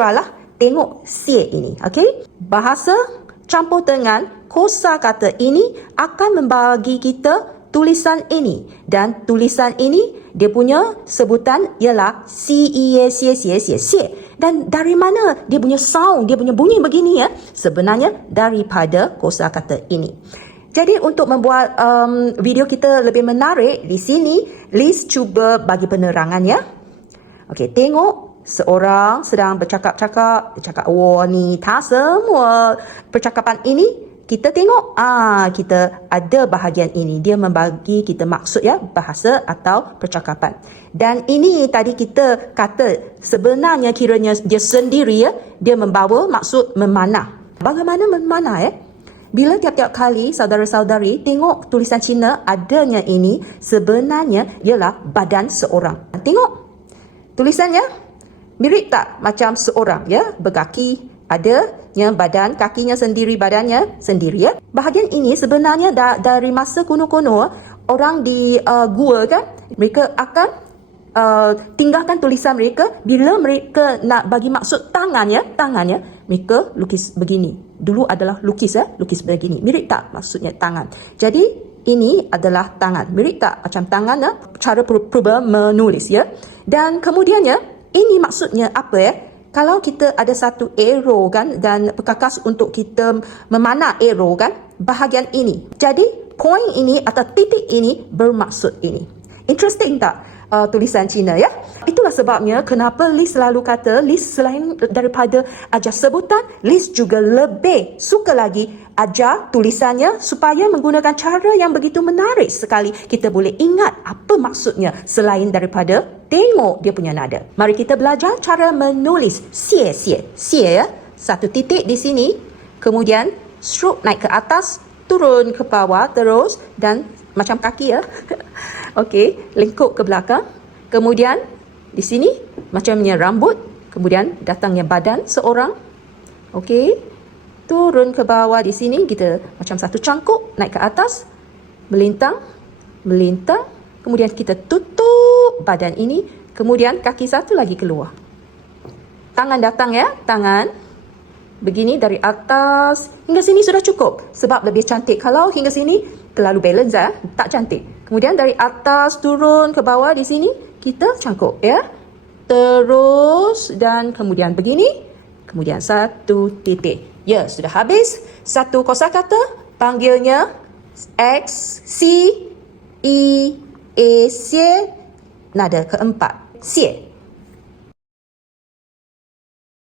lah tengok xie ini, okey? Bahasa campur dengan kosakata ini akan membagi kita tulisan ini, dan tulisan ini dia punya sebutan ialah xie xie xie xie xie. Dan dari mana dia punya sound, dia punya bunyi begini ya? Sebenarnya daripada kosakata ini. Jadi untuk membuat video kita lebih menarik, di sini Liz cuba bagi penerangan ya. Okey, tengok seorang sedang bercakap-cakap, dia cakap wanita semua. Percakapan ini kita tengok, kita ada bahagian ini. Dia membagi kita maksud ya, bahasa atau percakapan. Dan ini tadi kita kata sebenarnya kiranya dia sendiri ya, dia membawa maksud memanah. Bagaimana memanah ya? Bila tiap-tiap kali saudara-saudari tengok tulisan Cina adanya ini, sebenarnya ialah badan seorang. Tengok tulisannya mirip tak macam seorang ya, berkaki, adanya badan, kakinya sendiri, badannya sendiri ya. Bahagian ini sebenarnya dari masa kuno-kuno, orang di gua kan, mereka akan tinggalkan tulisan mereka. Bila mereka nak bagi maksud tangannya, mereka lukis begini. Dulu adalah lukis lukis begini. Mirip tak maksudnya tangan? Jadi ini adalah tangan. Mirip tak macam tangan cara purba menulis ya. Dan kemudiannya ini maksudnya apa ya? Kalau kita ada satu arrow kan, dan perkakas untuk kita memanah arrow kan, bahagian ini. Jadi point ini atau titik ini bermaksud ini. Interesting tak tulisan Cina ya? Itulah sebabnya kenapa Liz selalu kata, Liz selain daripada ajar sebutan, Liz juga lebih suka lagi ajar tulisannya supaya menggunakan cara yang begitu menarik sekali. Kita boleh ingat apa maksudnya selain daripada tengok dia punya nada. Mari kita belajar cara menulis xie xie. Xie ya, satu titik di sini, kemudian stroke naik ke atas, turun ke bawah terus, dan macam kaki ya. Okey, lengkup ke belakang. Kemudian di sini macamnya rambut, kemudian datangnya badan seorang. Okey. Turun ke bawah di sini kita macam satu cangkuk, naik ke atas, melintang, kemudian kita tutup badan ini, kemudian kaki satu lagi keluar. Tangan datang ya, tangan begini dari atas hingga sini sudah cukup sebab lebih cantik. Kalau hingga sini terlalu balance tak cantik. Kemudian dari atas turun ke bawah di sini kita cangkuk ya. Terus dan kemudian begini. Kemudian satu titik. Ya, sudah habis. Satu kosakata panggilnya X, C, E, A, xie. Nada keempat, xie.